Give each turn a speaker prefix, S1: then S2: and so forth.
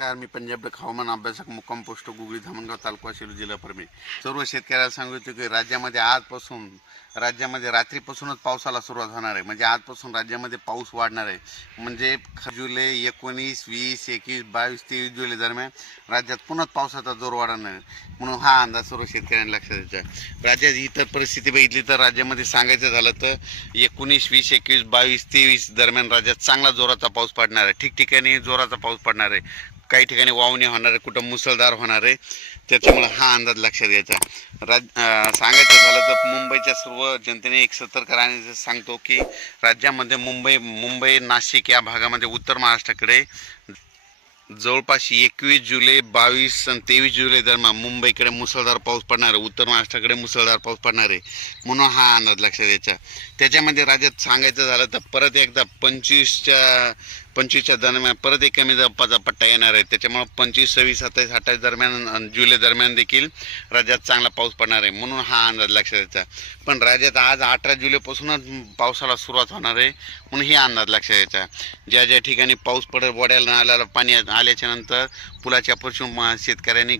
S1: नमस्कार मी पंजाब हवामान अभ्यासक मुक्काम पोस्ट गुगळी धामणगाव तालुका सेलू जिल्हा परभणी. सर्व शेतकऱ्याला सांगितलं की राज्यामध्ये आजपासून राज्यामध्ये रात्रीपासूनच पावसाला सुरुवात होणार आहे. म्हणजे आजपासून राज्यामध्ये पाऊस वाढणार आहे. म्हणजे जुलै एकोणीस वीस एकवीस बावीस तेवीस जुलै दरम्यान राज्यात पुन्हा पावसाचा जोर वाढणार आहे. म्हणून हा अंदाज सर्व शेतकऱ्यांनी लक्षात द्यायचा राज्यात इतर परिस्थिती बघितली तर राज्यामध्ये सांगायचं झालं तर एकोणीस वीस एकवीस बावीस तेवीस दरम्यान राज्यात चांगला जोराचा पाऊस पडणार आहे. ठिकठिकाणी जोराचा पाऊस पडणार आहे. काही ठिकाणी वावणी होणार आहे कुठं मुसळधार होणार आहे त्याच्यामुळे हा अंदाज लक्षात घ्यायचा राज सांगायचं झालं तर मुंबईच्या सर्व जनतेने एक सतर्क राहण्याचं सांगतो की राज्यामध्ये मुंबई मुंबई नाशिक या भागामध्ये उत्तर महाराष्ट्राकडे जवळपास एकवीस जुलै बावीस आणि तेवीस जुलै दरम्यान मुंबईकडे मुसळधार पाऊस पडणार आहे उत्तर महाराष्ट्राकडे मुसळधार पाऊस पडणार आहे म्हणून हा अंदाज लक्षात द्यायचा त्याच्यामध्ये राज्यात सांगायचं झालं तर परत एकदा पंचवीसच्या पंचवीसच्या दरम्यान परत एक कमी दाबाचा पट्टा येणार आहे. त्याच्यामुळं पंचवीस सव्वीस सत्तावीस अठ्ठावीस दरम्यान जुलै दरम्यान देखील राज्यात चांगला पाऊस पडणार आहे. म्हणून हा अंदाज लक्षात द्यायचा पण राज्यात आज अठरा जुलैपासूनच पावसाला सुरुवात होणार आहे म्हणून हे अंदाज लक्षात द्यायचा ज्या ज्या ठिकाणी पाऊस पडत वड्याला आल्याला पाणी आल्याच्यानंतर पुलाच्या पासून शेतकऱ्यांनी